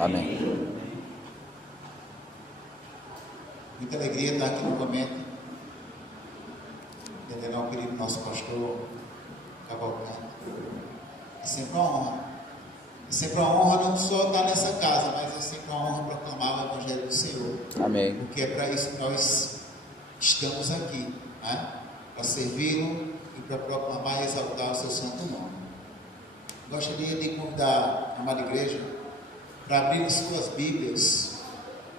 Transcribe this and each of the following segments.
Amém. Muita alegria estar aqui novamente, entendendo ao querido nosso pastor Cavalcante. É sempre uma honra. É sempre uma honra não só estar nessa casa, mas é sempre uma honra proclamar o Evangelho do Senhor. Amém. Porque é para isso que nós estamos aqui, né? Para servi-lo e para proclamar e exaltar o seu santo nome. Gostaria de convidar a amada igreja para abrir suas Bíblias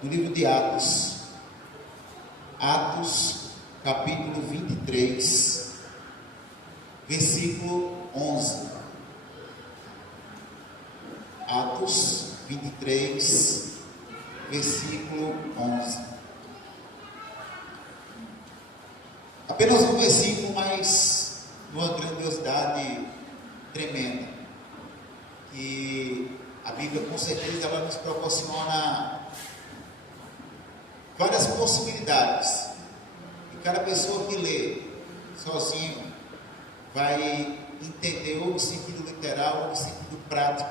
no livro de Atos. Atos, capítulo 23, versículo 11. Atos 23, versículo 11. Apenas um versículo, mas de uma grandiosidade tremenda. Que a Bíblia, com certeza, ela nos proporciona várias possibilidades. E cada pessoa que lê sozinho vai entender ou no sentido literal ou no sentido prático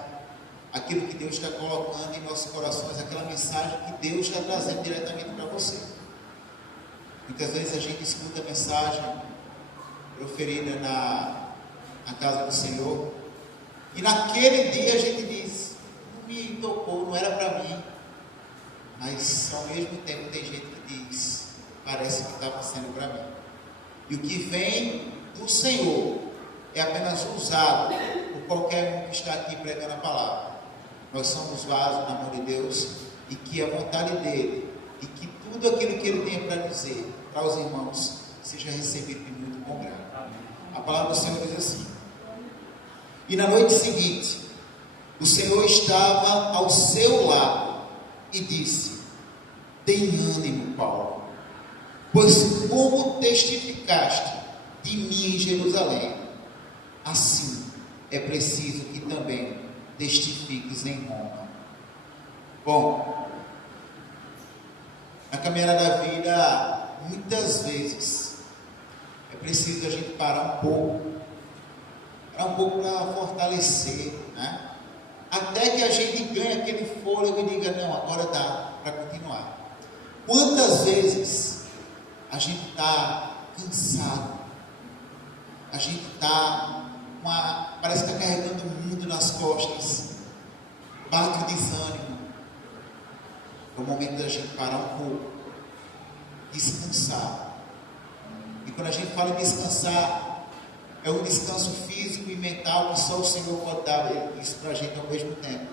aquilo que Deus está colocando em nossos corações, aquela mensagem que Deus está trazendo diretamente para você. Muitas vezes a gente escuta a mensagem proferida na casa do Senhor e naquele dia a gente diz: não me tocou, não era para mim. Mas ao mesmo tempo tem gente que diz: parece que estava sendo para mim. E o que vem do Senhor é apenas usado por qualquer um que está aqui pregando a palavra. Nós somos vasos na mão de Deus, e que a vontade dele e que tudo aquilo que ele tem para dizer para os irmãos seja recebido de muito bom grado. A palavra do Senhor diz assim: e na noite seguinte o Senhor estava ao seu lado e disse: tem ânimo, Paulo, pois como testificaste de mim em Jerusalém, assim é preciso que também testifiques em Roma. Bom, na caminhada da vida, muitas vezes é preciso a gente parar um pouco para fortalecer, né? Até que a gente ganhe aquele fôlego e diga: não, agora dá para continuar. Quantas vezes a gente está cansado, a gente está parece que está carregando o mundo nas costas, bate o desânimo. É o momento da gente parar um pouco, descansar. E quando a gente fala em descansar, é um descanso físico e mental que só o Senhor pode dar isso para a gente ao mesmo tempo,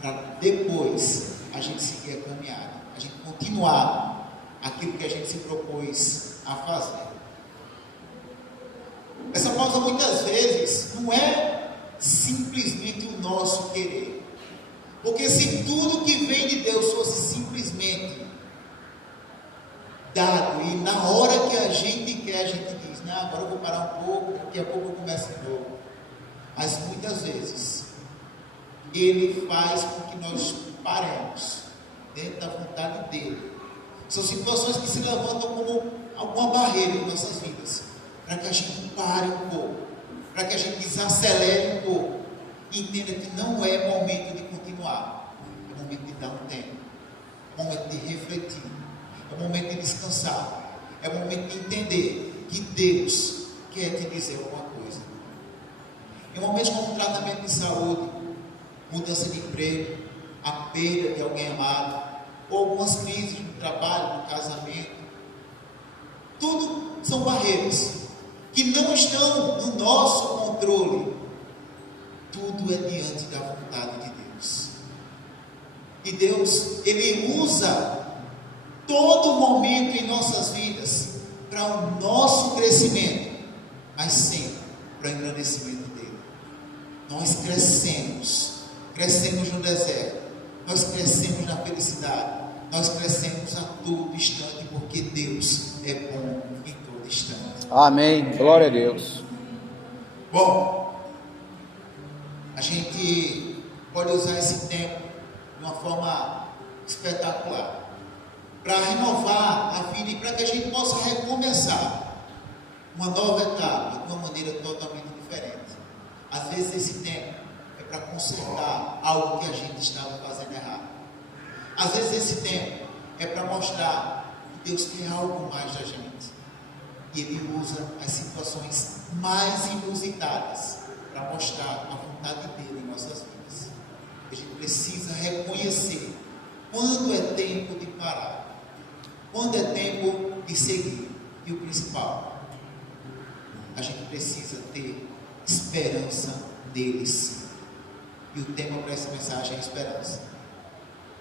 para depois a gente seguir a caminhada, a gente continuar aquilo que a gente se propôs a fazer. Essa pausa muitas vezes não é simplesmente o nosso querer, porque se tudo que vem de Deus fosse simplesmente dado e na hora que a gente quer, a gente diz: não, agora eu vou parar um pouco, daqui a pouco eu começo de novo. Mas muitas vezes Ele faz com que nós paremos dentro da vontade dEle. São situações que se levantam como alguma barreira em nossas vidas, para que a gente pare um pouco, para que a gente desacelere um pouco e entenda que não é momento de continuar, é momento de dar um tempo, é momento de refletir, é momento de descansar, é momento de entender que Deus quer te dizer alguma coisa. Em momentos como tratamento de saúde, mudança de emprego, a perda de alguém amado, ou algumas crises no trabalho, no casamento, tudo são barreiras que não estão no nosso controle. Tudo é diante da vontade de Deus. E Deus, Ele usa todo momento em nossas vidas para o nosso crescimento, mas sempre para o engrandecimento dEle. Nós crescemos no deserto, nós crescemos na felicidade, nós crescemos a todo instante, porque Deus é bom em todo instante. Amém. Glória a Deus. Bom, a gente pode usar esse tempo de uma forma espetacular para renovar a vida e para que a gente possa recomeçar uma nova etapa de uma maneira totalmente diferente. Às vezes esse tempo é para consertar algo que a gente estava fazendo errado. Às vezes esse tempo é para mostrar que Deus quer algo mais da gente. E Ele usa as situações mais inusitadas para mostrar a vontade dEle em nossas vidas. A gente precisa reconhecer quando é tempo de parar, quando é tempo de seguir. E o principal, a gente precisa ter esperança neles. E o tema para essa mensagem é esperança.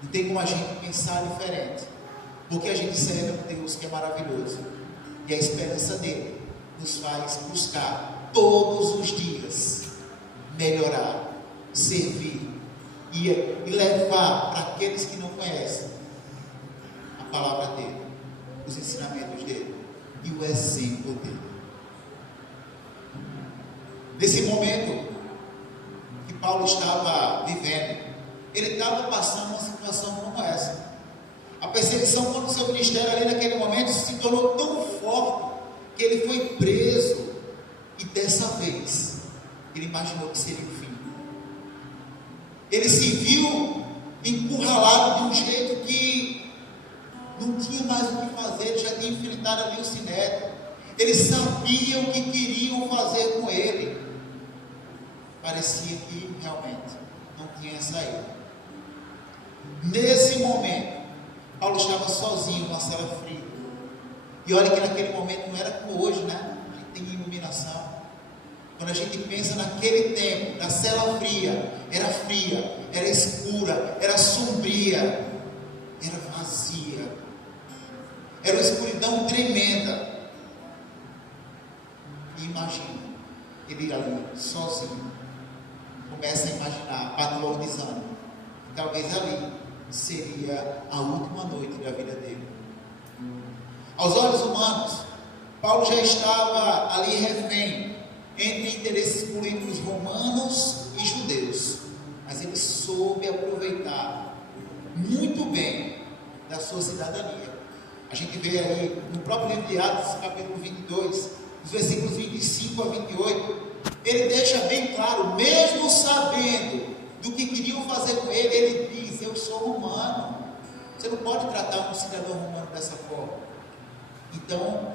Não tem como a gente pensar diferente, porque a gente serve um Deus que é maravilhoso, e a esperança dele nos faz buscar todos os dias melhorar, servir e levar para aqueles que não conhecem a palavra dele, os ensinamentos dele e o exemplo dele. Nesse momento que Paulo estava vivendo, ele estava passando uma situação como essa. A perseguição contra o seu ministério ali naquele momento se tornou tão forte que ele foi preso, e dessa vez ele imaginou que seria o fim. Ele se viu encurralado de um jeito que não tinha mais o que fazer. Ele já tinha enfrentado ali o sinédrio, eles sabiam o que queriam fazer com ele. Parecia que realmente não tinha saída. Nesse momento, Paulo estava sozinho numa cela fria. E olha que naquele momento não era como hoje, né? A gente tem iluminação. Quando a gente pensa naquele tempo, na cela fria, era escura, era sombria, era vazia, era uma escuridão tremenda. E imagina, ele ali, sozinho, começa a imaginar, patologizando, que talvez ali seria a última noite da vida dele. Aos olhos humanos, Paulo já estava ali refém entre interesses políticos romanos e judeus, mas ele soube aproveitar muito bem da sua cidadania. A gente vê aí no próprio livro de Atos, capítulo 22, os versículos 25 a 28, ele deixa bem claro, mesmo sabendo do que queriam fazer com ele, ele diz: eu sou romano, você não pode tratar um cidadão romano dessa forma. Então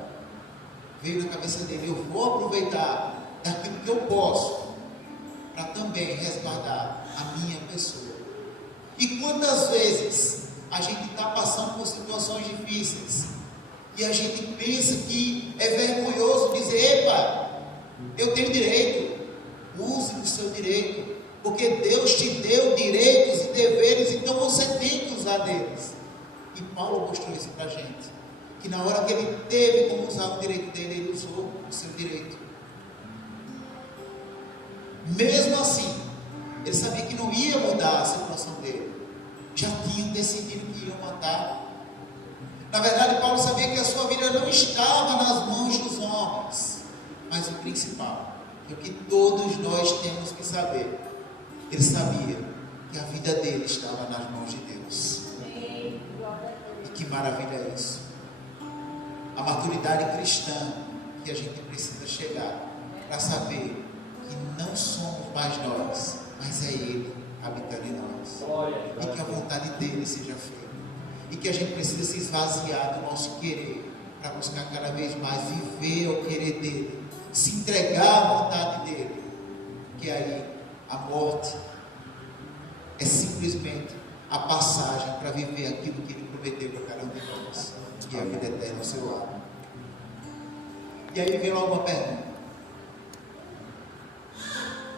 veio na cabeça dele: eu vou aproveitar daquilo que eu posso para também resguardar a minha pessoa. E quantas vezes a gente está passando por situações difíceis e a gente pensa que é vergonhoso dizer: epa, eu tenho direito. Use o seu direito, porque Deus te deu direitos e deveres, então você tem que usar deles. E Paulo mostrou isso para a gente, que na hora que ele teve como usar o direito dele, ele usou o seu direito. Mesmo assim, ele sabia que não ia mudar a situação dele. Já tinham decidido que iam matar. Na verdade, Paulo sabia que a sua vida não estava nas mãos dos homens, mas o principal, que é o que todos nós temos que saber, ele sabia que a vida dele estava nas mãos de Deus. E que maravilha é isso! A maturidade cristã que a gente precisa chegar para saber que não somos mais nós, mas é Ele habitando em nós. E que a vontade dele seja feita. E que a gente precisa se esvaziar do nosso querer para buscar cada vez mais viver o querer dele, se entregar à vontade dele. Que aí a morte é simplesmente a passagem para viver aquilo que ele prometeu para cada um de nós, que é a vida eterna ao seu lado. E aí vem logo uma pergunta.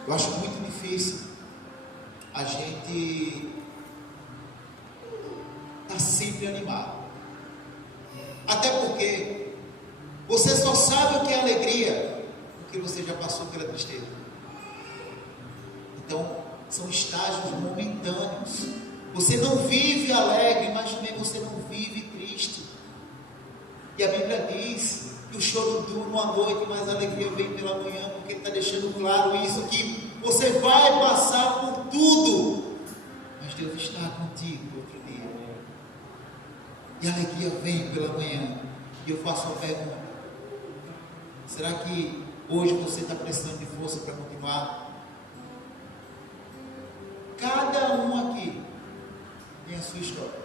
Eu acho muito difícil a gente estar sempre animado. Até porque você só sabe o que é alegria porque você já passou pela tristeza. Então, são estágios momentâneos. Você não vive alegre, mas também você não vive triste. E a Bíblia diz que o choro dura uma noite, mas a alegria vem pela manhã, porque ele está deixando claro isso, que você vai passar por tudo, mas Deus está contigo outro dia. E a alegria vem pela manhã. E eu faço uma pergunta: será que hoje você está precisando de força para continuar? Cada um aqui tem a sua história.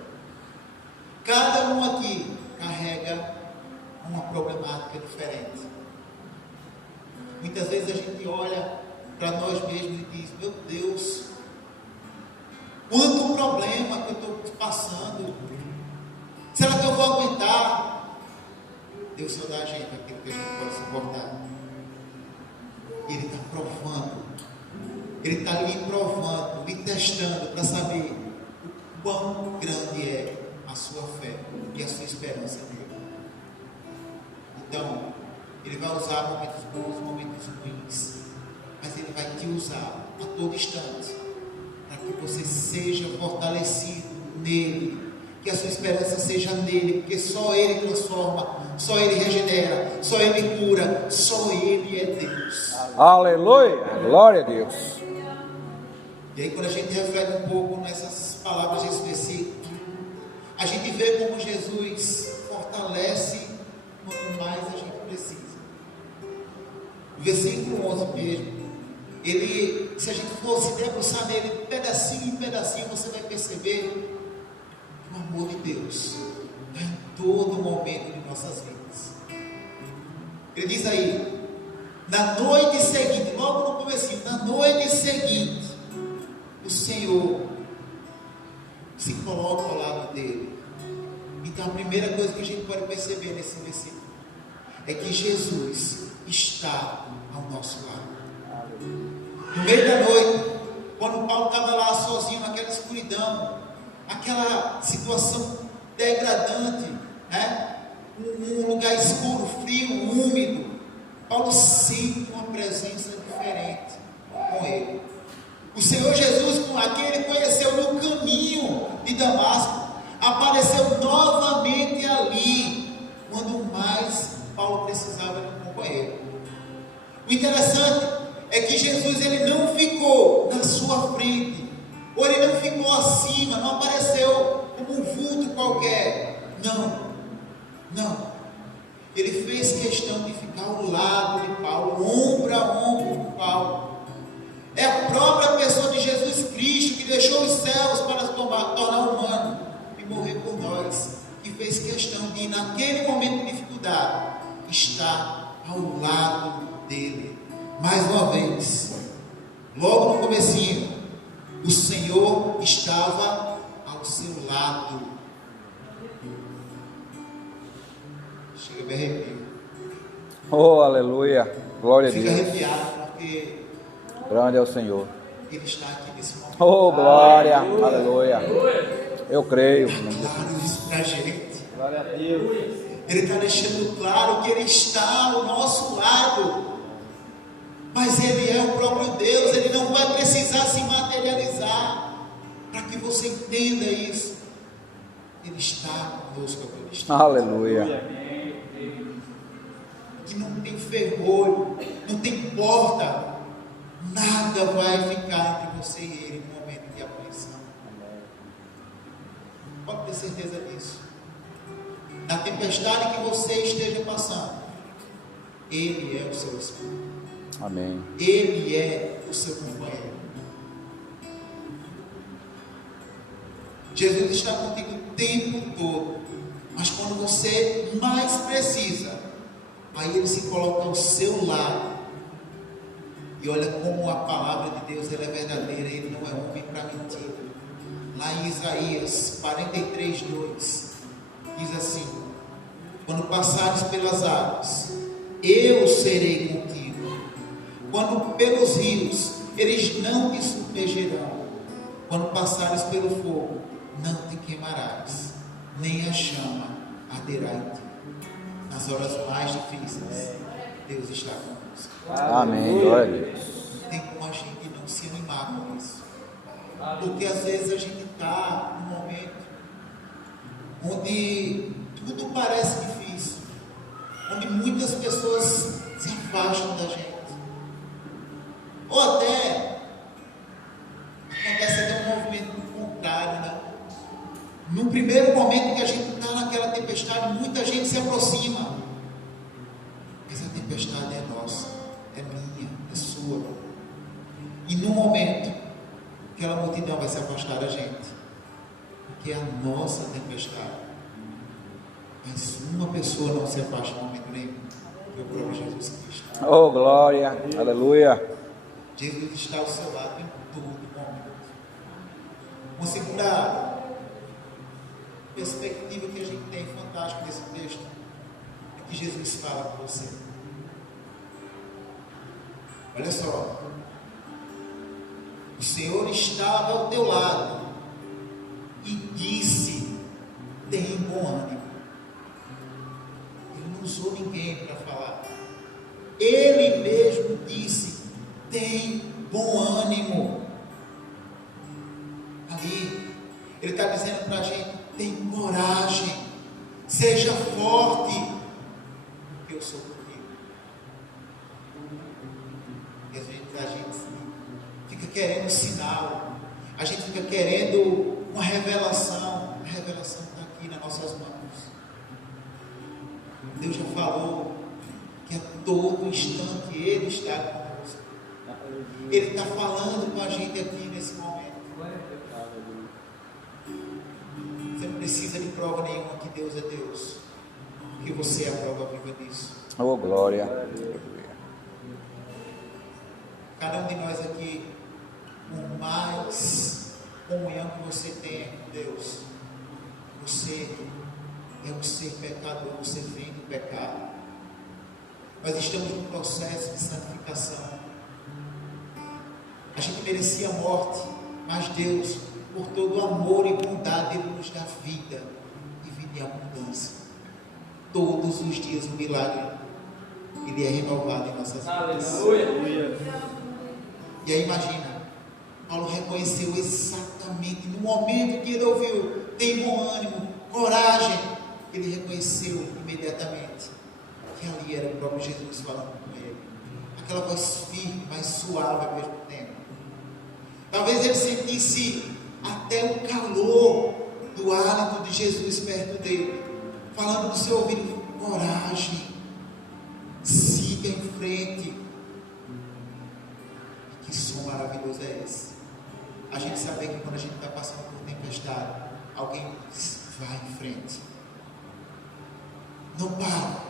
Cada um aqui carrega uma problemática diferente. Muitas vezes a gente olha para nós mesmos e diz: meu Deus, quanto problema que eu estou passando, será que eu vou aguentar? Deus só dá a gente aquilo que a gente pode suportar. Ele está provando, Ele está lhe provando, lhe testando para saber o quão grande é a sua fé e a sua esperança nele. Então, Ele vai usar momentos bons, momentos ruins, mas Ele vai te usar a todo instante para que você seja fortalecido nele, que a sua esperança seja nele, porque só Ele transforma, só Ele regenera, só Ele cura, só Ele é Deus. Aleluia, glória a Deus. E aí, quando a gente reflete um pouco nessas palavras desse versículo, a gente vê como Jesus fortalece quanto mais a gente precisa. O versículo 11 mesmo, ele, se a gente for se debruçar nele pedacinho em pedacinho, você vai perceber que o amor de Deus está em todo momento de nossas vidas. Ele diz aí: na noite seguinte, logo no comecinho, na noite seguinte, o Senhor se coloca ao lado dele. Então a primeira coisa que a gente pode perceber nesse versículo é que Jesus está ao nosso lado. No meio da noite, quando Paulo estava lá sozinho naquela escuridão, aquela situação degradante, né? Um lugar escuro, frio, úmido, Paulo sente uma presença diferente com ele. O Senhor Jesus, a quem ele conheceu no caminho de Damasco, apareceu novamente ali, quando mais Paulo precisava de um companheiro. O interessante é que Jesus, ele não ficou na sua frente, ou ele não ficou acima, não apareceu como um vulto qualquer. Não. Ele fez questão de ficar ao lado de Paulo, ombro a ombro com Paulo. É a própria pessoa de Jesus Cristo que deixou os céus para se tornar humano e morrer por nós, que fez questão de, naquele momento de dificuldade, estar ao lado dele. Mais uma vez, logo no comecinho, o Senhor estava ao seu lado. Chega a me arrepio. Oh, aleluia, glória a Fica Deus. arrepiado porque Grande é o Senhor. Ele está aqui nesse momento. Oh, glória, aleluia. Eu creio. Claro isso para a gente. Glória a Deus. Ele está deixando claro que Ele está ao nosso lado. Mas Ele é o próprio Deus. Ele não vai precisar se materializar. Para que você entenda isso, Ele está conosco a todo instante. Aleluia. Que não tem ferrolho, não tem porta. Nada vai ficar entre você e Ele no momento de aflição. Pode ter certeza disso. Na tempestade que você esteja passando, Ele é o seu escudo. Amém. Ele é o seu companheiro. Jesus está contigo o tempo todo. Mas quando você mais precisa, aí Ele se coloca ao seu lado. E olha como a palavra de Deus ela é verdadeira. Ele não é homem para mentir. Lá em Isaías 43:2 diz assim: quando passares pelas águas, eu serei contigo. Quando pelos rios, eles não te submergerão. Quando passares pelo fogo, não te queimarás, nem a chama arderá em ti. Nas horas mais difíceis, Deus está conosco. Amém, glória a Deus. Tem como a gente não se animar com isso. Porque às vezes a gente está num momento onde tudo parece difícil, onde muitas pessoas se afastam da gente, ou até acontece até um movimento contrário, né? No primeiro momento que a gente está naquela tempestade, muita gente se aproxima. Essa tempestade é nossa, é minha, é sua. E no momento, aquela multidão vai se afastar da gente, porque é a nossa tempestade. Mas uma pessoa não se afasta em momento nenhum, que é o próprio Jesus Cristo. Oh, glória. Aleluia. Jesus está ao seu lado em todo momento. Uma segunda perspectiva que a gente tem fantástica nesse texto é que Jesus fala com você. Olha só. O Senhor estava ao teu lado e disse: tem bom ânimo. Ele não usou ninguém para falar. Ele mesmo disse: tem bom ânimo. Ali, ele está dizendo para a gente: tem coragem, seja forte, que eu sou contigo. E a gente fica querendo sinal, a gente fica querendo uma revelação. A revelação está aqui nas nossas mãos. Deus já falou que a todo instante Ele está conosco. Ele está falando com a gente aqui nesse momento. Você não precisa de prova nenhuma que Deus é Deus, porque você é a prova viva disso. Oh, glória. Cada um de nós aqui, por mais comunhão que você tenha com Deus, você é um ser pecador, você vem do pecado. Nós estamos num processo de santificação. A gente merecia a morte, mas Deus, por todo o amor e bondade, Ele nos dá vida e vida em abundância. Todos os dias o milagre, Ele é renovado em nossas vidas. Aleluia. E aí imagina, Paulo reconheceu exatamente no momento que ele ouviu: tem bom ânimo, coragem. Ele reconheceu imediatamente que ali era o próprio Jesus falando com ele. Aquela voz firme, mas suave ao mesmo tempo. Talvez ele sentisse até o calor do hálito de Jesus perto dele, falando no seu ouvido: coragem, siga em frente. Que som maravilhoso é esse? A gente sabe que quando a gente está passando por tempestade, alguém diz: vai em frente, não para,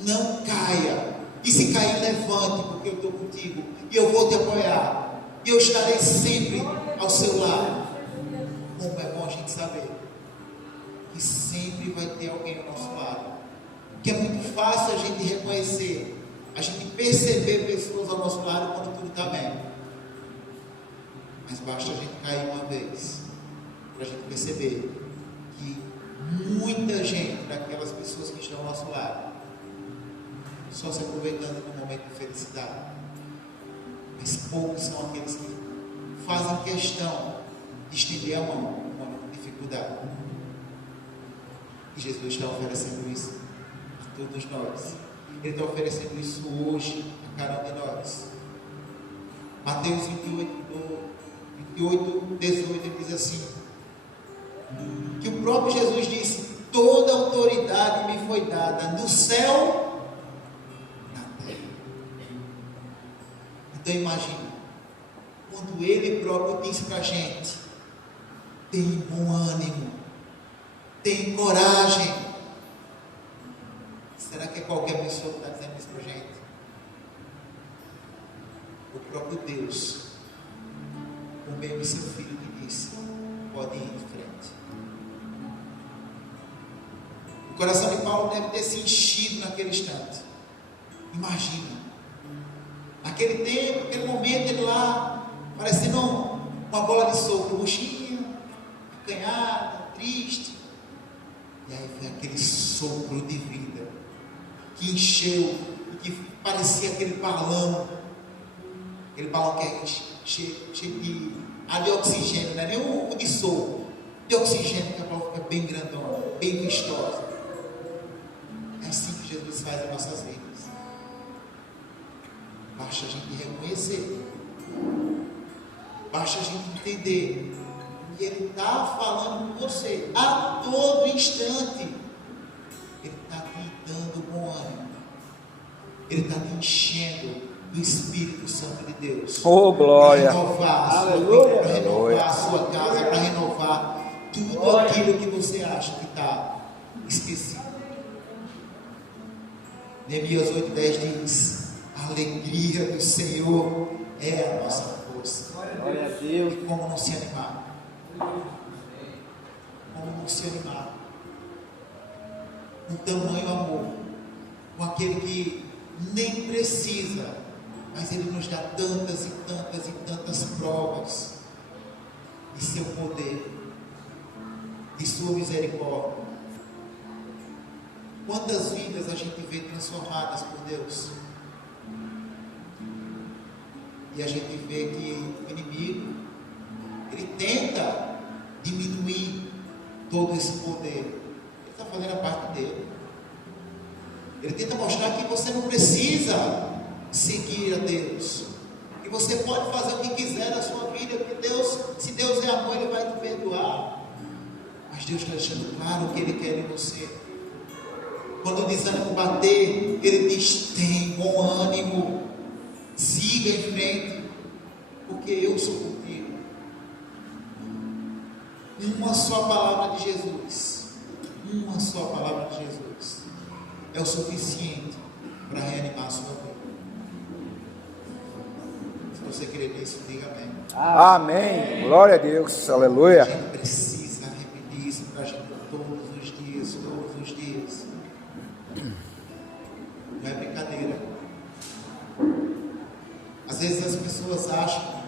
não caia, e se cair, levante, porque eu estou contigo e eu vou te apoiar, e eu estarei sempre ao seu lado. Como é bom a gente saber que sempre vai ter alguém ao nosso lado, que é muito fácil a gente reconhecer, a gente perceber pessoas ao nosso lado quando tudo está bem, mas basta a gente cair uma vez para a gente perceber que muita gente daquelas pessoas que estão ao nosso lado só se aproveitando do momento de felicidade, mas poucos são aqueles que fazem questão de estender a mão no momento de dificuldade. E Jesus está oferecendo isso a todos nós. Ele está oferecendo isso hoje a cada um de nós. Mateus 28, 18, ele diz assim: que o próprio Jesus disse: toda autoridade me foi dada no céu e na terra. Então imagine, quando Ele próprio diz para a gente: tem bom ânimo, tem coragem. Será que é qualquer pessoa que está dizendo isso para a gente? O próprio Deus, por meio de seu Filho, que disse: pode ir em frente. O coração de Paulo deve ter se enchido naquele instante. Imagina, naquele tempo, naquele momento, ele lá, parecendo uma bola de sopro, roxinha, acanhada, triste. E aí foi aquele sopro de vida que encheu, que parecia aquele balão que é cheio de ar de oxigênio, não é nem o de sopro, de oxigênio, que a bola fica bem grandona, bem vistosa. É assim que Jesus faz as nossas vidas. Basta a gente reconhecer, basta a gente entender que Ele está falando com você a todo instante. Ele está te dando bom ânimo, Ele está te enchendo do Espírito Santo de Deus. Oh, glória. Para renovar a sua vida, para renovar a sua casa, para renovar tudo aquilo que você acha que está esquecido. Neemias 8:10 diz: a alegria do Senhor é a nossa força. Glória a Deus. E como não se animar? Como não se animar? Um tamanho amor com aquele que nem precisa, mas ele nos dá tantas e tantas e tantas provas de seu poder, de sua misericórdia. Quantas vidas a gente vê transformadas por Deus? E a gente vê que o inimigo, ele tenta diminuir todo esse poder. Ele está fazendo a parte dele. Ele tenta mostrar que você não precisa seguir a Deus, que você pode fazer o que quiser na sua vida, porque Deus, se Deus é amor, Ele vai te perdoar. Mas Deus está deixando claro o que Ele quer em você. Quando o desânimo bater, Ele diz: tem bom ânimo, siga em frente, porque eu sou contigo. Uma só palavra de Jesus, uma só palavra de Jesus é o suficiente para reanimar a sua vida. Se você crer nisso, diga amém. Amém. Glória a Deus. Aleluia. A gente precisa repetir isso para a gente todos os dias, todos os dias. Não é brincadeira. Às vezes as pessoas acham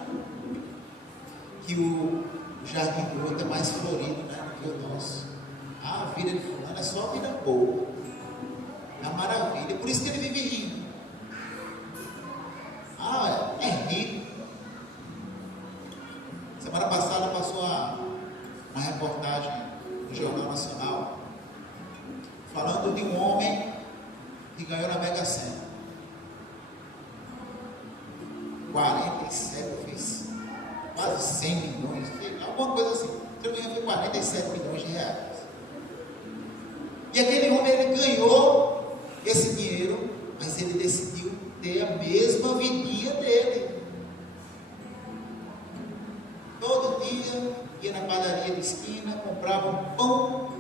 que o jardim do outro é mais florido, né, do que o nosso. A vida de fulano é só vida boa, é uma maravilha, por isso que ele vive rindo. É rico. Semana passada passou uma reportagem no Jornal Nacional falando de um homem que ganhou na Mega Sena 47, fez quase 100 milhões, alguma coisa assim. Se eu não me engano, foi 47 milhões de reais. E aquele homem, ele ganhou esse dinheiro, mas ele decidiu ter a mesma vidinha dele. Todo dia ia na padaria de esquina, comprava um pão,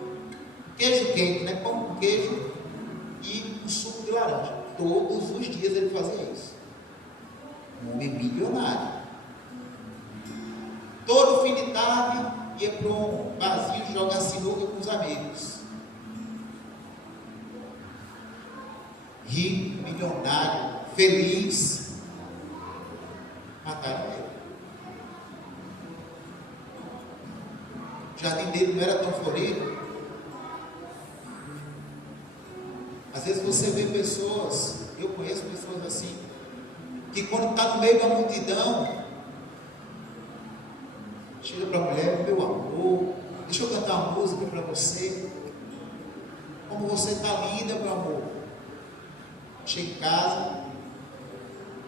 queijo quente, né? Pão com queijo e um suco de laranja. Todos os dias ele fazia isso. Um homem milionário. Todo fim de tarde ia para um barzinho jogar sinuca com os amigos. Rico, milionário, feliz. Mataram ele. O jardim dele não era tão florido. Às vezes você vê pessoas, eu conheço pessoas assim, que quando está no meio da multidão, chega para a mulher: meu amor, deixa eu cantar uma música para você. Como você está linda, meu amor. Chega em casa,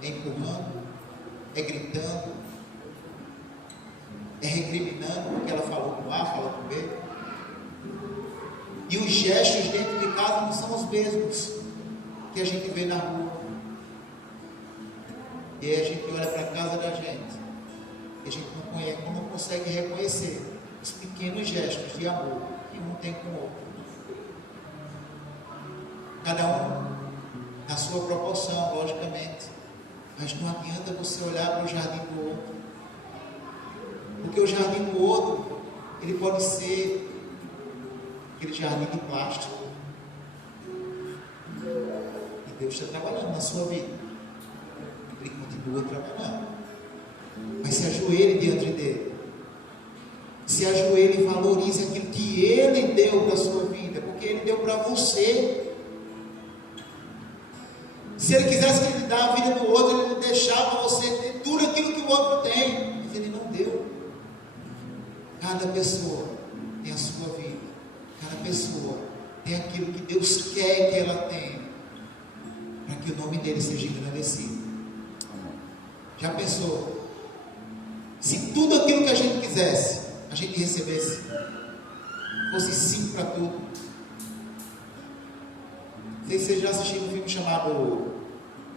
é empurrando, é gritando, é recriminando porque ela falou com A, falou com B. E os gestos dentro de casa não são os mesmos que a gente vê na rua. E aí a gente olha para a casa da gente e a gente não consegue reconhecer os pequenos gestos de amor que um tem com o outro. Cada um na sua proporção, logicamente. Mas não adianta você olhar para o jardim do outro. Porque o jardim do outro, ele pode ser aquele jardim de plástico. E Deus está trabalhando na sua vida. Ele continua trabalhando. Mas se ajoelhe diante dele. Se ajoelhe e valorize aquilo que ele deu para a sua vida. Porque ele deu para você. Se ele quisesse que ele dê a vida do outro, ele deixava você ter tudo aquilo que o outro tem. Mas ele não deu. Cada pessoa tem a sua vida. Cada pessoa tem aquilo que Deus quer que ela tenha, para que o nome dele seja engrandecido. Já pensou? Se tudo aquilo que a gente quisesse, a gente recebesse, fosse sim para tudo. Não sei se vocês já assistiram um filme chamado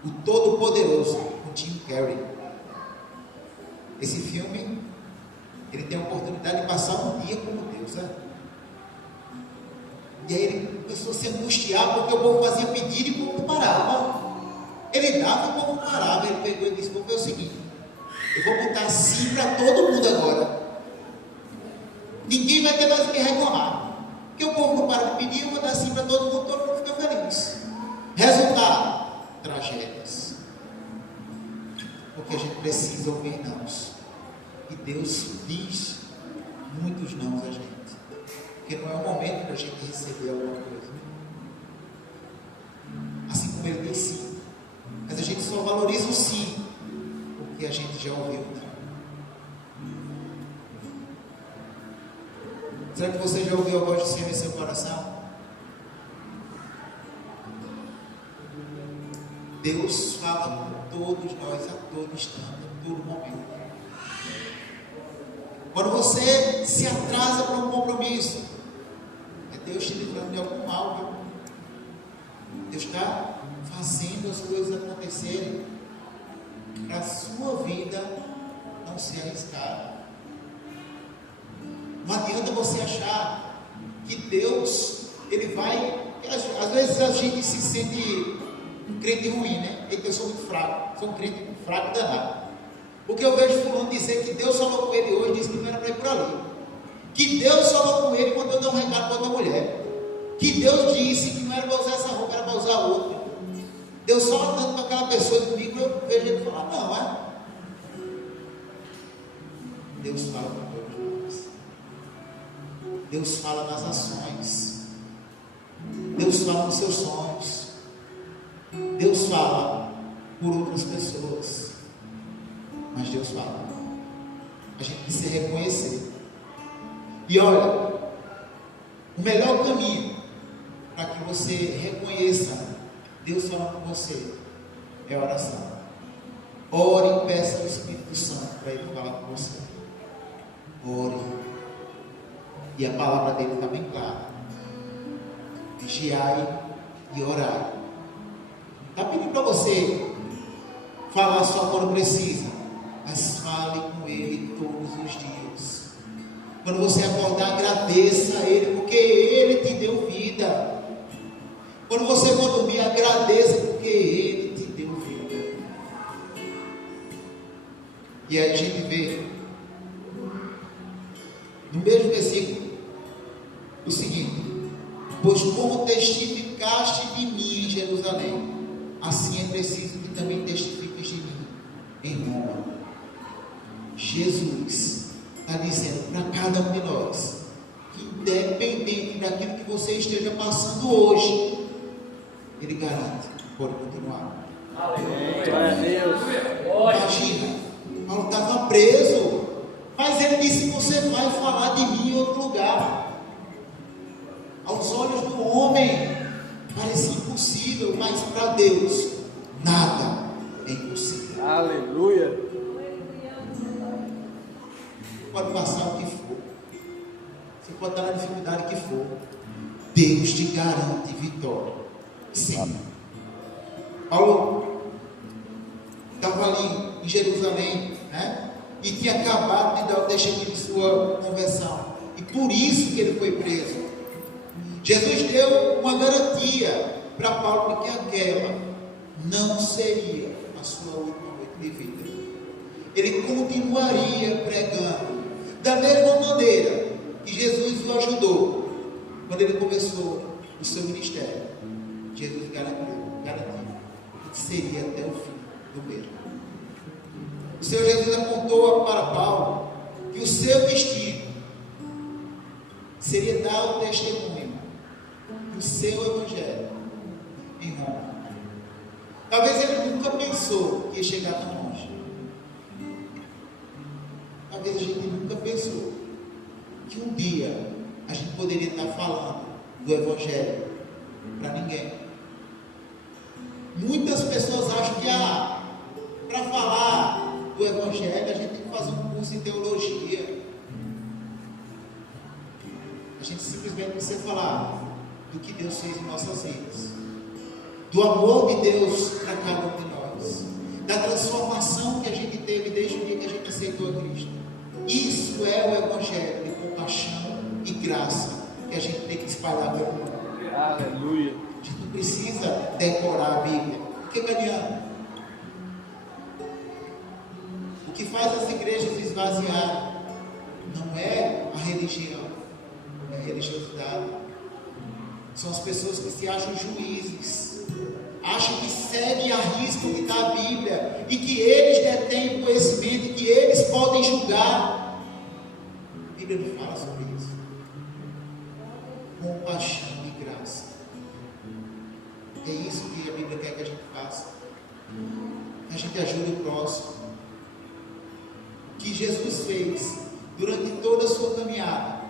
O Todo-Poderoso, com Jim Carrey. Esse filme, ele tem a oportunidade de passar um dia como Deus, né? E aí ele começou a se angustiar porque o povo fazia pedido e o povo parava. Ele dava e o povo parava. Ele pegou e disse: vou ver o seguinte, eu vou botar sim para todo mundo agora. Ninguém vai ter mais o que reclamar. Porque o povo não para de pedir, eu vou dar sim para todo mundo fica feliz. Resultado: tragédias. Porque a gente precisa ouvir nãos. E Deus diz muitos nãos a gente. Porque não é o momento para a gente receber alguma coisa. Assim como ele diz sim. Mas a gente só valoriza o sim porque a gente já ouviu o não. Será que você já ouviu a voz do Senhor em seu coração? Deus fala com todos nós a todo instante, a todo momento. Quando você se atrasa para um compromisso, é Deus te livrando de algum mal, viu? Deus está fazendo as coisas acontecerem para a sua vida não ser arriscada. Não adianta você achar que Deus, Ele vai... Às vezes a gente se sente um crente ruim, né? Eita, eu sou muito fraco, sou um crente fraco danado. Porque eu vejo fulano dizer que Deus falou com ele hoje, disse que não era para ir por ali. Que Deus falou com ele quando eu dei um recado para outra mulher. Que Deus disse que não era para usar essa roupa, era para usar outra. Deus fala tanto para aquela pessoa comigo, eu vejo ele falar: não, é? Deus fala com todos nós. Deus fala nas ações. Deus fala nos seus sonhos. Deus fala por outras pessoas. Mas Deus fala. A gente precisa reconhecer. E olha, o melhor caminho para que você reconheça Deus falando com você é a oração. Ore e peça ao Espírito Santo para Ele falar com você. Ore. E a palavra dele está bem clara: vigiai e orai. Está pedindo para você falar só quando precisa, mas fale com Ele todos os dias. Quando você acordar, agradeça a Ele, porque Ele te deu vida. Quando você for dormir, agradeça, porque Ele te deu vida. E aí a gente vê no mesmo versículo o seguinte: pois como testificaste de mim em Jerusalém, assim é preciso que também testifiques de mim em Roma. Jesus está dizendo para cada um de nós que, independente daquilo que você esteja passando hoje, Ele garante, pode continuar. Aleluia. Imagina, Paulo estava preso, mas ele disse: você vai falar de mim em outro lugar. Aos olhos do homem parece impossível, mas para Deus nada é impossível. Aleluia. Pode passar o que for, você pode estar na dificuldade que for, Deus te garante vitória. Sim. Paulo estava ali em Jerusalém, né? E tinha acabado de dar o testemunho de sua conversão, e por isso que ele foi preso. Jesus deu uma garantia para Paulo de que aquela não seria a sua última noite de vida. Ele continuaria pregando da mesma maneira que Jesus o ajudou quando ele começou o seu ministério. Jesus garantiu que seria até o fim do mesmo. O Senhor Jesus apontou para Paulo que o seu destino seria dar o testemunho do seu evangelho em Roma. Talvez ele nunca pensou que ia chegar tão longe. Talvez a gente nunca pensou que um dia a gente poderia estar falando do evangelho para ninguém. Muitas pessoas acham que para falar do evangelho a gente tem que fazer um curso em teologia. A gente simplesmente precisa falar do que Deus fez em nossas vidas, do amor de Deus para cada um de nós, da transformação que a gente teve desde o dia que a gente aceitou a Cristo. Isso é o evangelho de compaixão e graça que a gente tem que espalhar pelo mundo. Aleluia. A gente não precisa decorar a Bíblia. O que adianta? O que faz as igrejas esvaziarem não é a religião, é a religiosidade. São as pessoas que se acham juízes, acham que seguem a risca o que está a Bíblia e que eles detêm conhecimento e que eles podem julgar. A Bíblia não fala sobre isso. Compaixão e graça. É isso que a Bíblia quer que a gente faça. Que a gente ajude o próximo. O que Jesus fez durante toda a sua caminhada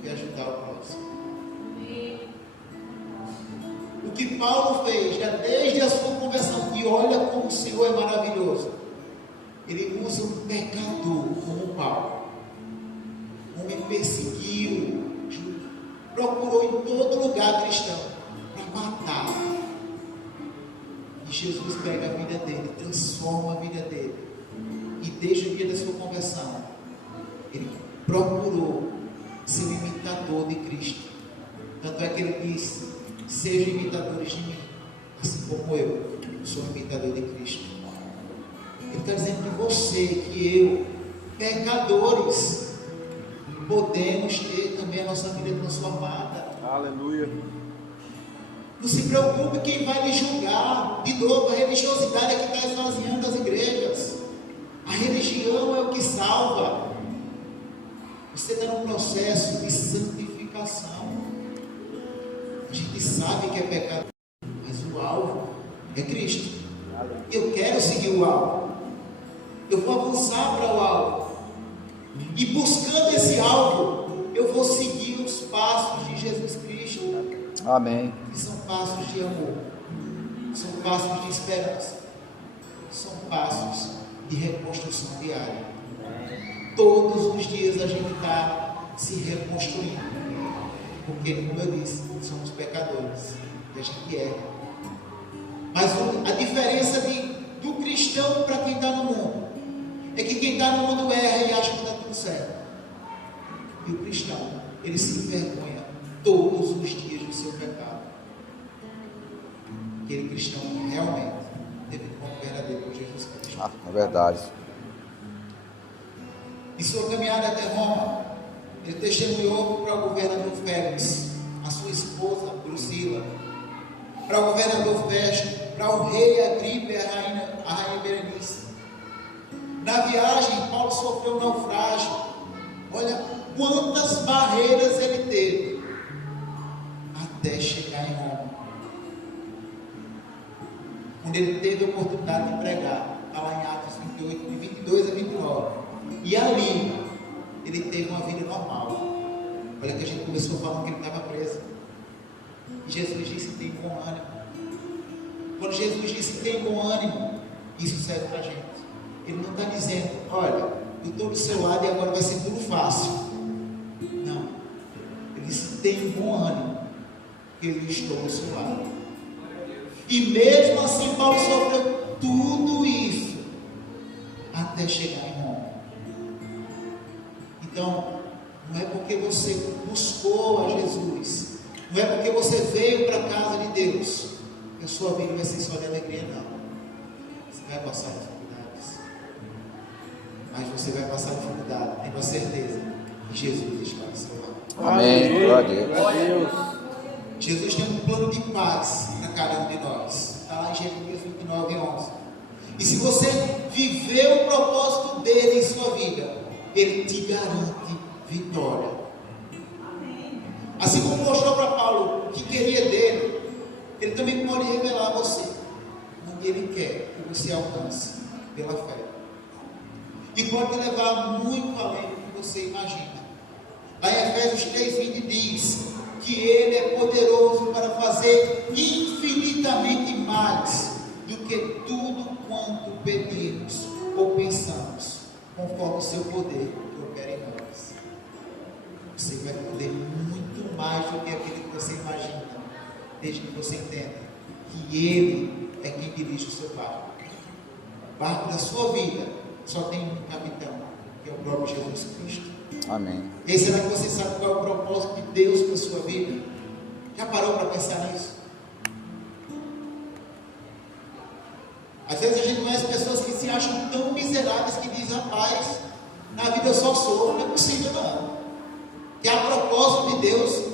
foi ajudar o próximo. O que Paulo fez já desde a sua conversão, e olha como o Senhor é maravilhoso. Ele usa um pecador como Paulo. Um homem perseguiu, procurou em todo lugar cristão para matar. E Jesus pega a vida dele, transforma a vida dele. E desde o dia da sua conversão, ele procurou ser um imitador de Cristo. Tanto é que ele disse: sejam imitadores de mim, assim como eu sou imitador de Cristo. Ele está dizendo que você, que eu, pecadores, podemos ter também a nossa vida transformada. Aleluia. Não se preocupe quem vai lhe julgar. De novo, a religiosidade é que está esvaziando as igrejas. A religião é o que salva. Você está num processo de santificação. A gente sabe que é pecado, mas o alvo é Cristo. Eu quero seguir o alvo. Eu vou avançar para o alvo. E buscando esse alvo, eu vou seguir os passos de Jesus Cristo. Amém. Que são passos de amor, são passos de esperança, são passos de reconstrução diária. Todos os dias a gente está se reconstruindo, porque, como eu disse, somos pecadores e a gente erra. Mas a diferença do cristão para quem está no mundo é que quem está no mundo erra e acha que está tudo certo, e o cristão, ele se envergonha todos os dias do seu pecado. Aquele cristão que realmente teve um encontro verdadeiro com Jesus Cristo. É verdade. Em sua caminhada até Roma, ele testemunhou para o governador Félix, a sua esposa Drusila, para o governador Festo, para o rei Agripa e a rainha Berenice. Na viagem, Paulo sofreu um naufrágio. Olha quantas barreiras ele teve até chegar em Roma, onde ele teve a oportunidade de pregar. Está lá em Atos 28, de 22 a 29. E ali, ele teve uma vida normal. Olha que a gente começou falando que ele estava preso. E Jesus disse: tem bom ânimo. Quando Jesus disse: tem bom ânimo, isso serve para a gente. Ele não está dizendo: olha, eu estou do seu lado e agora vai ser tudo fácil. Não. Ele disse: tem bom ânimo, que eu estou do seu lado. E mesmo assim, Paulo sofreu tudo isso até chegar em Roma. Então, não é porque você buscou a Jesus, não é porque você veio para a casa de Deus, que a sua vida vai ser só de alegria, não. Você vai passar dificuldades, mas você vai passar dificuldade, tenho a certeza que Jesus está do seu lado. Amém. Glória a Deus. Jesus tem um plano de paz para cada um de nós. Está lá em Jeremias 29, 11. E se você viver o propósito dele em sua vida, ele te garante vitória. Assim como mostrou para Paulo o que queria dele, ele também pode revelar a você onde ele quer que você alcance pela fé. E pode levar muito além do que você imagina. Lá em Efésios 3:20 diz que ele é poderoso para fazer infinitamente mais do que tudo quanto pedimos ou pensamos, conforme o seu poder que opera em nós. Você vai poder muito mais do que aquilo que você imagina, desde que você entenda que ele é quem dirige o seu barco. O barco da sua vida só tem um capitão, que é o próprio Jesus Cristo. Amém. E aí, será que você sabe qual é o propósito de Deus para a sua vida? parou para pensar nisso? Às vezes a gente conhece pessoas que se acham tão miseráveis que dizem, rapaz, na vida eu só sofro, não é possível não. Que a propósito de Deus,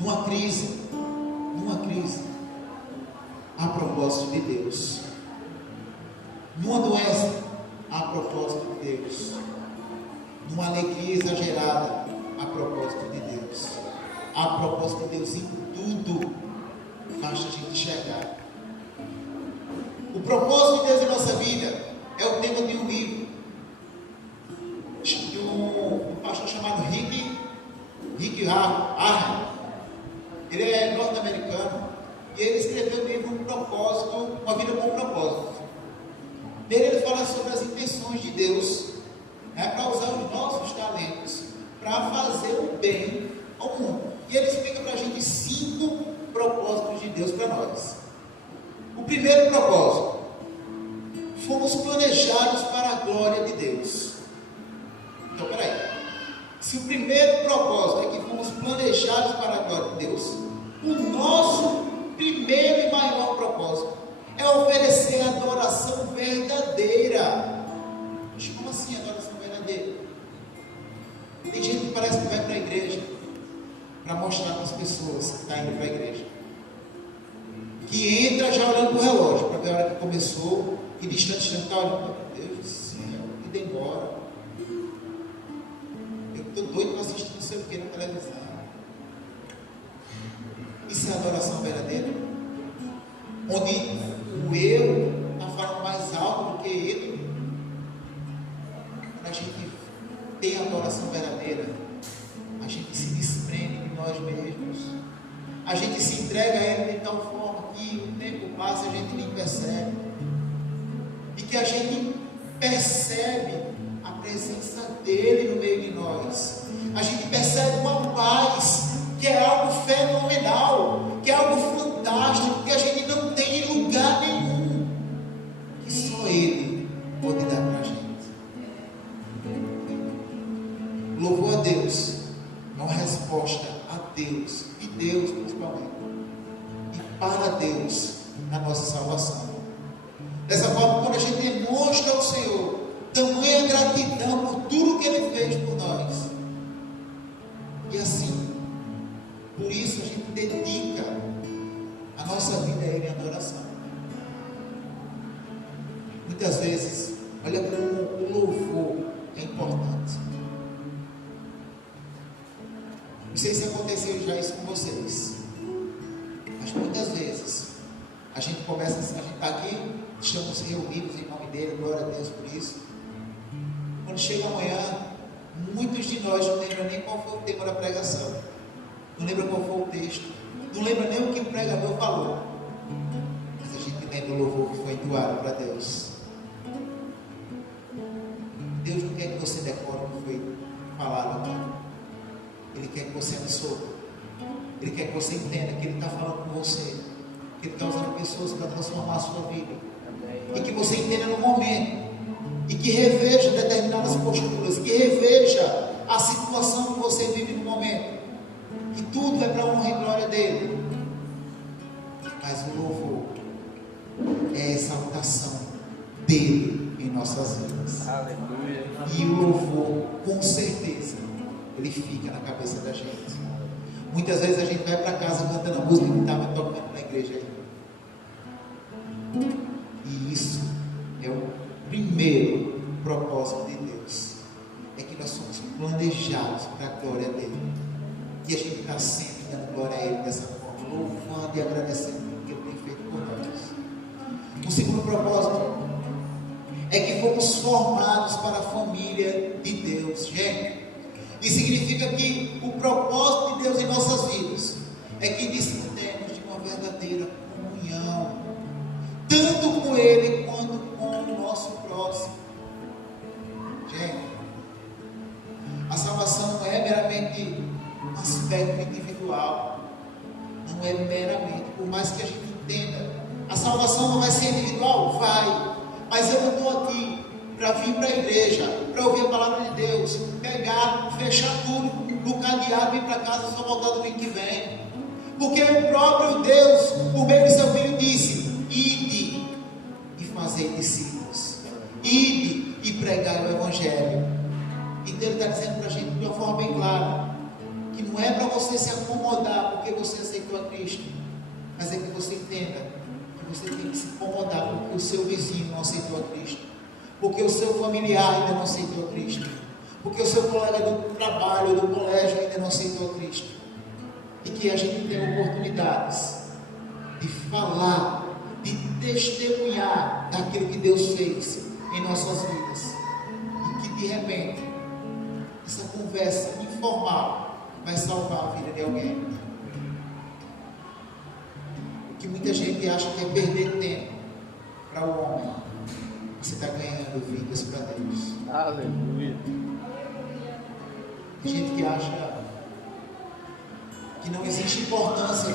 numa crise, a propósito de Deus. Numa doença, a propósito de Deus. Numa alegria exagerada, a propósito de Deus. A propósito de Deus em tudo, basta a gente enxergar. O propósito de Deus em nossa vida é o tema de um livro de um pastor chamado Rick Warren. Ele é norte-americano e ele escreveu o livro Um Propósito, Uma Vida com Propósito. Nele ele fala sobre as intenções de Deus, para usar os nossos talentos para fazer o bem ao mundo. E ele explica para a gente 5 propósitos de Deus para nós. O primeiro propósito: fomos planejados para a glória de Deus. Então, peraí. Se o primeiro propósito é que fomos planejados para a glória de Deus, o nosso primeiro e maior propósito é oferecer adoração verdadeira. Mas como assim adoração verdadeira? Tem gente que parece que vai para a igreja para mostrar para as pessoas que está indo para a igreja, que entra já olhando para o relógio para ver a hora que começou e distante está olhando, meu Deus do céu, indo embora. Eu estou doido para assistir não sei o que na televisão. Isso é adoração verdadeira? Onde o eu está falando mais alto do que ele. Quando a gente tem adoração verdadeira, a gente se desprende de nós mesmos. A gente se entrega a ele de tal forma que o tempo passa e a gente nem percebe. E que a gente percebe a presença dele no meio de nós. A gente percebe uma paz que é algo fenomenal, que é algo fantástico, que a gente não tem em lugar nenhum, que só ele pode dar para a gente. Louvor a Deus é uma resposta a Deus, de Deus principalmente, e para Deus na nossa salvação. Dessa forma, quando a gente demonstra ao Senhor tamanha gratidão por tudo que Ele fez por nós, e assim, por isso a gente dedica a nossa vida a Ele em adoração. Muitas vezes, olha como o louvor é importante. Não sei se aconteceu já isso com vocês, mas muitas vezes a gente começa, a gente está aqui, estamos reunidos em nome dele, glória a Deus por isso. Quando chega amanhã, muitos de nós não lembram nem qual foi o tema da pregação, não lembra qual foi o texto, não lembra nem o que o pregador falou, mas a gente lembra o louvor que foi entoado para Deus. Deus não quer que você decore o que foi falado aqui. Ele quer que você absorva. Ele quer que você entenda que Ele está falando com você, que Ele está usando pessoas para transformar a sua vida, e que você entenda no momento, e que reveja determinadas posturas, que reveja a situação que você vive no momento, que tudo é para a honra e glória dele. Mas o louvor é a exaltação dele em nossas vidas. Aleluia. E o louvor, com certeza, ele fica na cabeça da gente. Muitas vezes a gente vai para casa cantando a música que estava tocando na igreja ainda. E isso é o primeiro propósito de Deus. É que nós somos planejados para a glória dele. E a gente está sempre dando glória a ele dessa forma, louvando e agradecendo o que ele tem feito por nós. O segundo propósito é que fomos formados para a família de Deus. Gente, isso significa que o propósito de Deus em nossas vidas é que desfrutemos de uma verdadeira comunhão, tanto com Ele quanto com o nosso próximo. Gente, a salvação não é meramente um aspecto individual, não é meramente, por mais que a gente entenda, a salvação não vai ser individual? Vai, mas eu não estou aqui para vir para a igreja, para ouvir a palavra de Deus, pegar, fechar tudo no entrar de água e ir para casa só voltar domingo que vem. Porque o próprio Deus, por meio de seu Filho, disse: ide e fazei discípulos, ide e pregai o Evangelho. Então Ele está dizendo para a gente de uma forma bem clara, que não é para você se acomodar porque você aceitou a Cristo, mas é que você entenda que você tem que se incomodar porque o seu vizinho não aceitou a Cristo, porque o seu familiar ainda não aceitou a Cristo, porque o seu colega do trabalho, do colégio ainda não aceitou a Cristo. E que a gente tenha oportunidades de falar, de testemunhar daquilo que Deus fez em nossas vidas, e que de repente essa conversa informal vai salvar a vida de alguém. O que muita gente acha que é perder tempo para o homem, você está ganhando vidas para Deus. Aleluia. Tem gente que acha que não existe importância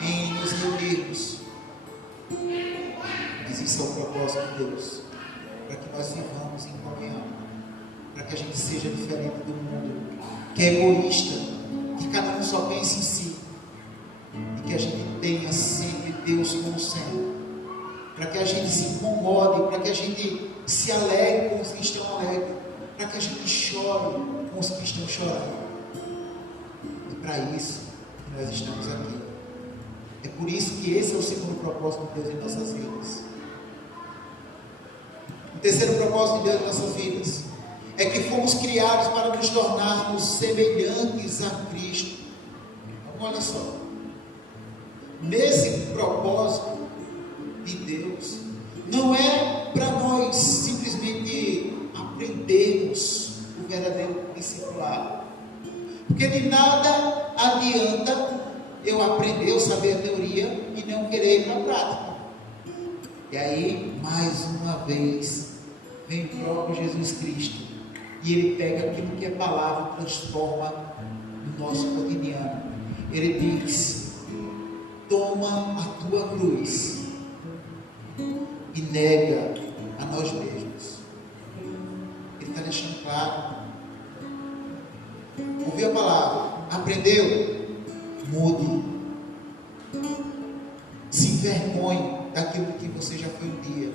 em nos reunirmos, mas isso é o propósito de Deus, para que nós vivamos em comunhão, para que a gente seja diferente do mundo, que é egoísta, que cada um só pense em si, e que a gente tenha sempre Deus como centro, para que a gente se incomode, para que a gente se alegre com os que estão alegres, para que a gente chore com os que estão chorando. E para isso nós estamos aqui. É por isso que esse é o segundo propósito de Deus em nossas vidas. O terceiro propósito de Deus em nossas vidas é que fomos criados para nos tornarmos semelhantes a Cristo. Então, olha só, nesse propósito de Deus, não é para nós simplesmente aprendermos o verdadeiro discipulado, porque de nada adianta eu aprender, eu saber a teoria e não querer ir para a prática. E aí, mais uma vez, vem o próprio Jesus Cristo e Ele pega aquilo que é palavra e transforma no nosso cotidiano. Ele diz: toma a tua cruz e nega a nós mesmos. Ele está deixando claro. Ouviu a palavra? Aprendeu? Mude. Se envergonhe daquilo que você já foi um dia.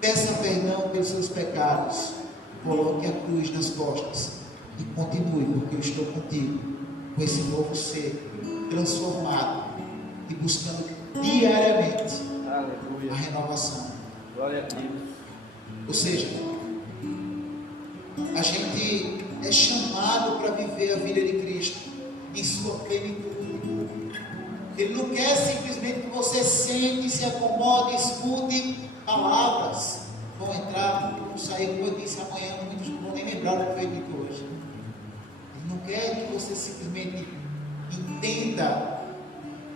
Peça perdão pelos seus pecados. Coloque a cruz nas costas e continue, porque eu estou contigo, com esse novo ser transformado e buscando diariamente Aleluia. a renovação. Glória a Deus. Ou seja, a gente é chamado para viver a vida de Cristo em sua plenitude. Ele não quer simplesmente que você sente, se acomode, escute palavras. Vão entrar, vão sair, como eu disse amanhã, muitos não vão nem lembrar do que foi dito hoje. Ele não quer que você simplesmente entenda,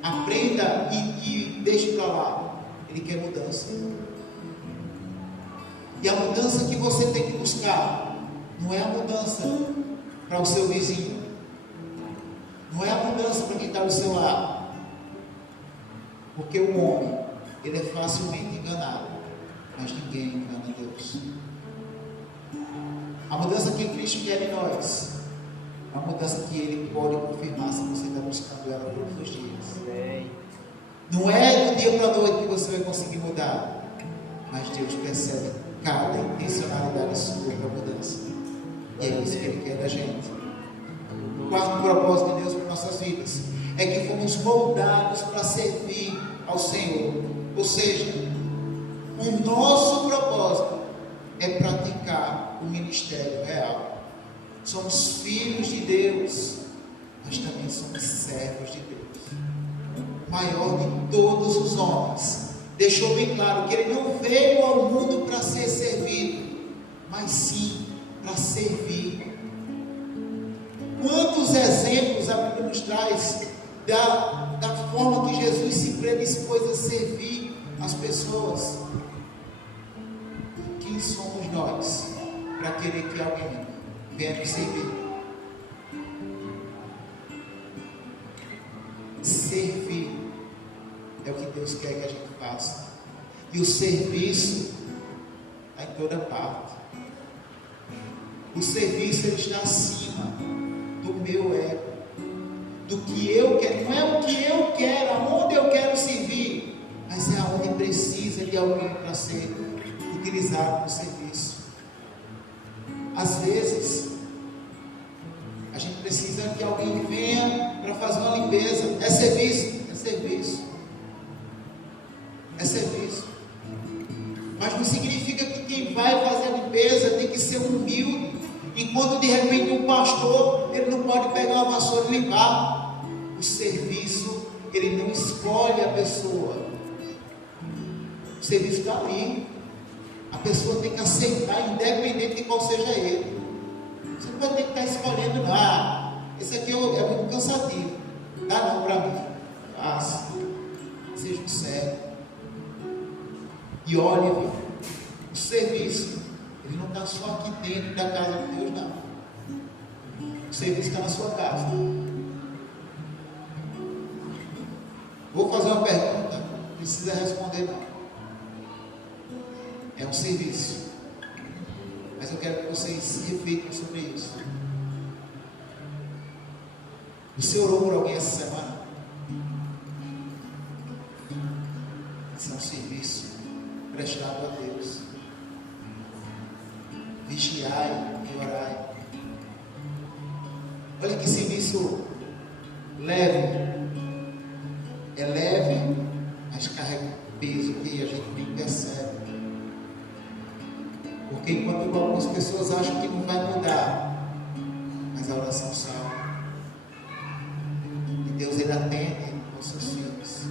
aprenda e deixe para lá. Ele quer mudança. E a mudança que você tem que buscar não é a mudança para o seu vizinho, não é a mudança para quem está do seu lado, porque o homem, ele é facilmente enganado, mas ninguém engana Deus. A mudança que Cristo quer em nós é uma mudança que Ele pode confirmar se você está buscando ela todos os dias. Não é do dia para a noite que você vai conseguir mudar, mas Deus percebe cada intencionalidade sua para mudança, e é isso que Ele quer da gente. O quarto propósito de Deus para nossas vidas é que fomos moldados para servir ao Senhor. Ou seja, o nosso propósito é praticar o ministério real. Somos filhos de Deus, mas também somos servos de Deus. O maior de todos os homens deixou bem claro que Ele não veio ao mundo para ser servido, mas sim para servir. Quantos exemplos a Bíblia nos traz da forma que Jesus se predispôs a servir as pessoas? Quem somos nós para querer que alguém venha nos servir? Servir é o que Deus quer que a gente faça, e o serviço está em toda parte. O serviço, ele está acima do meu ego. não é o que eu quero, aonde eu quero servir, mas é aonde precisa de alguém para ser utilizado no serviço. Às vezes, a gente precisa que alguém venha para fazer uma limpeza. É serviço, é serviço, é serviço. Mas não significa que quem vai fazer a limpeza tem que ser humilde, enquanto de repente um pastor, ele não pode pegar a vassoura e limpar. O serviço, ele não escolhe a pessoa. O serviço está ali. A pessoa tem que aceitar, independente de qual seja ele. Você não vai ter que estar escolhendo, não. Esse aqui é muito cansativo. Dá não para mim. Faça. Seja um servo. E olhe, o serviço, ele não está só aqui dentro da casa de Deus, não. O serviço está na sua casa. Vou fazer uma pergunta, não precisa responder, não. É um serviço. Mas eu quero que vocês reflitam sobre isso. Você orou por alguém essa semana? Esse é um serviço prestado a Deus. Vigiai e orai. Olha que serviço leve. É leve, mas carrega um peso que a gente nem percebe. Porque enquanto algumas pessoas acham que não vai mudar, mas a oração salva. E Deus, ele atende aos seus filhos.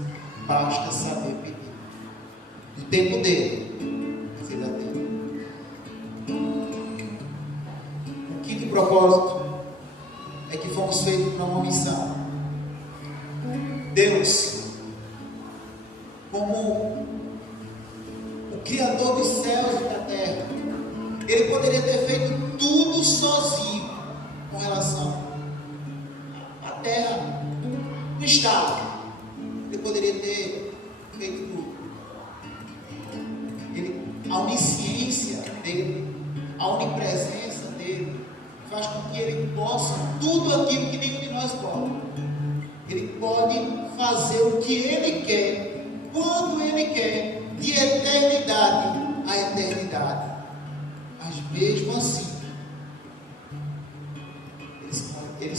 Basta saber pedir. No tempo dele, mas ele atende. O quinto propósito é que fomos feitos para uma missão. Deus, como o Criador dos céus e da terra, Ele poderia ter feito tudo sozinho com relação à terra, no estado. Ele poderia ter feito tudo. A onisciência dele, a onipresença dele, faz com que ele possa tudo aquilo que nenhum de nós pode. Ele pode fazer o que ele quer, quando ele quer, de eternidade a eternidade. Mas mesmo assim, ele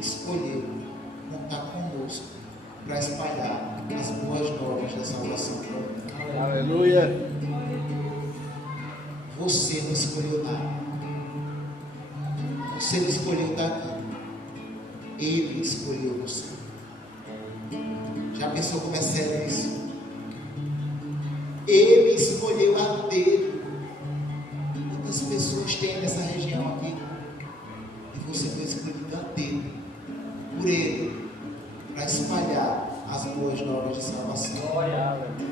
escolheu contar conosco para espalhar as boas novas da salvação. Aleluia. Você não escolheu nada. Você não escolheu estar aqui. Ele escolheu você. Já pensou como é sério isso? Ele escolheu a dele. Quantas pessoas tem nessa região aqui? E você foi escolhido a dele. Por ele. Para espalhar as boas novas de salvação.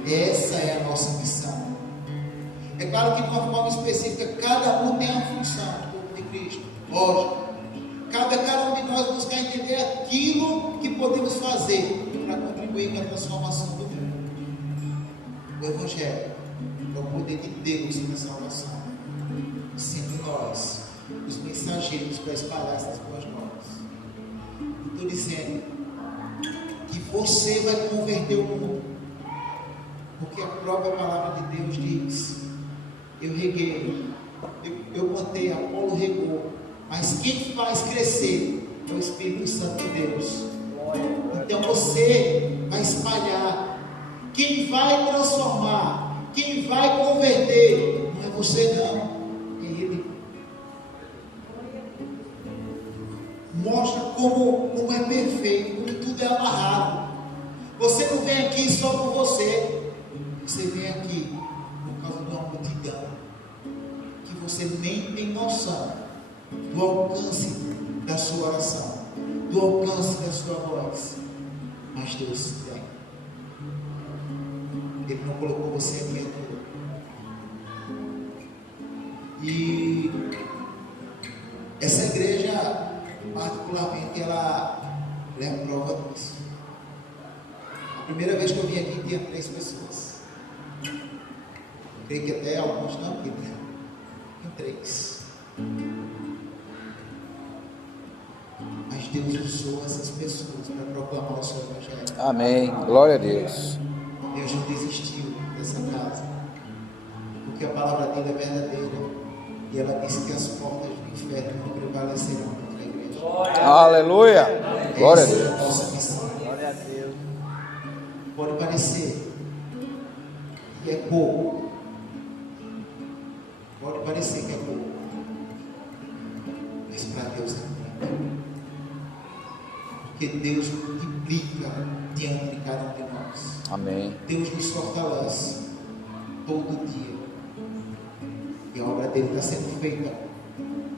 Essa é a nossa missão. É claro que de uma forma específica, cada um tem a função do corpo de Cristo. Lógico. Cabe a cada um de nós buscar entender aquilo que podemos fazer para contribuir com a transformação do mundo. O Evangelho é o poder de Deus na salvação, sendo nós os mensageiros para espalhar essas boas novas. Estou dizendo que você vai converter o mundo, porque a própria palavra de Deus diz: eu reguei, eu plantei, Apolo regou, mas quem faz crescer é o Espírito Santo de Deus. Então você vai espalhar. Quem vai transformar, quem vai converter, não é você não, é Ele. Mostra como é perfeito, como tudo é amarrado. Você não vem aqui só por você. Você vem aqui por causa de uma multidão que você nem tem noção do alcance da sua oração, do alcance da sua voz. Mas Deus tem. Ele não colocou você aqui à toa. E essa igreja, particularmente, ela é a prova disso. A primeira vez que eu vim aqui tinha 3 pessoas. Creio que até alguns não aqui, né? Tem 3. Mas Deus usou essas pessoas para proclamar o seu evangelho. Amém. Glória a Deus. Deus não desistiu dessa casa, porque a palavra dele é verdadeira, e ela disse que as portas do inferno não prevalecerão contra a igreja. Aleluia. Glória a Essa é Deus. a nossa missão. Glória a Deus. Pode parecer que é pouco, pode parecer que é pouco, mas para Deus é muito, porque Deus multiplica diante de cada um de nós. Amém. Deus nos fortalece todo dia, e a obra dele está sendo feita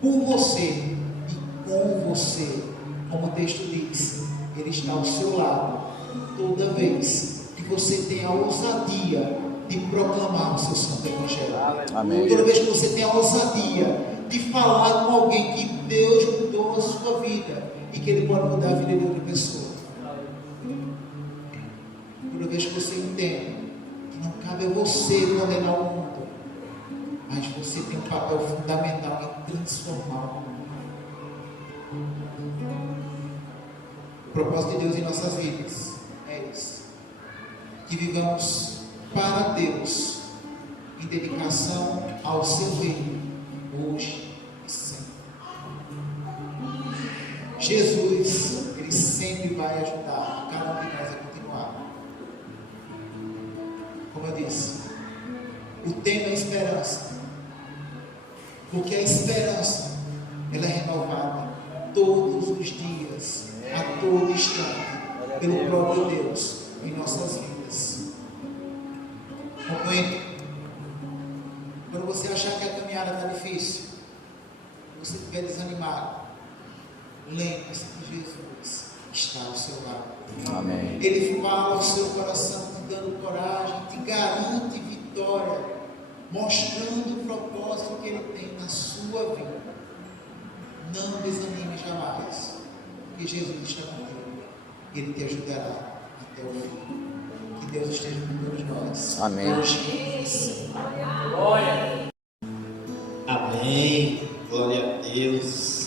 por você e com você, como o texto diz. Ele está ao seu lado toda vez que você tem a ousadia de proclamar o seu santo evangelho. Amém. Toda vez que você tem a ousadia de falar com alguém que Deus mudou a sua vida e que Ele pode mudar a vida de outra pessoa. Toda vez que você entende que não cabe a você condenar o mundo, mas você tem um papel fundamental em transformar o mundo. O propósito de Deus em nossas vidas é isso: que vivamos para Deus, em dedicação ao seu reino, hoje e sempre. Jesus, Ele sempre vai ajudar cada um de nós a continuar. Como eu disse, o tema é esperança, porque a esperança, ela é renovada todos os dias, a todo instante, pelo próprio Deus em nossas vidas. Compreende? Quando você achar que a caminhada está difícil, você estiver desanimado, lembre-se que Jesus está ao seu lado. Amém. Ele fala ao seu coração, te dando coragem, te garante vitória, mostrando o propósito que Ele tem na sua vida. Não desanime jamais, porque Jesus está contigo. Ele te ajudará até o fim. Que Deus esteja com todos nós. Amém. Hoje e sempre. Glória. Amém. Glória a Deus.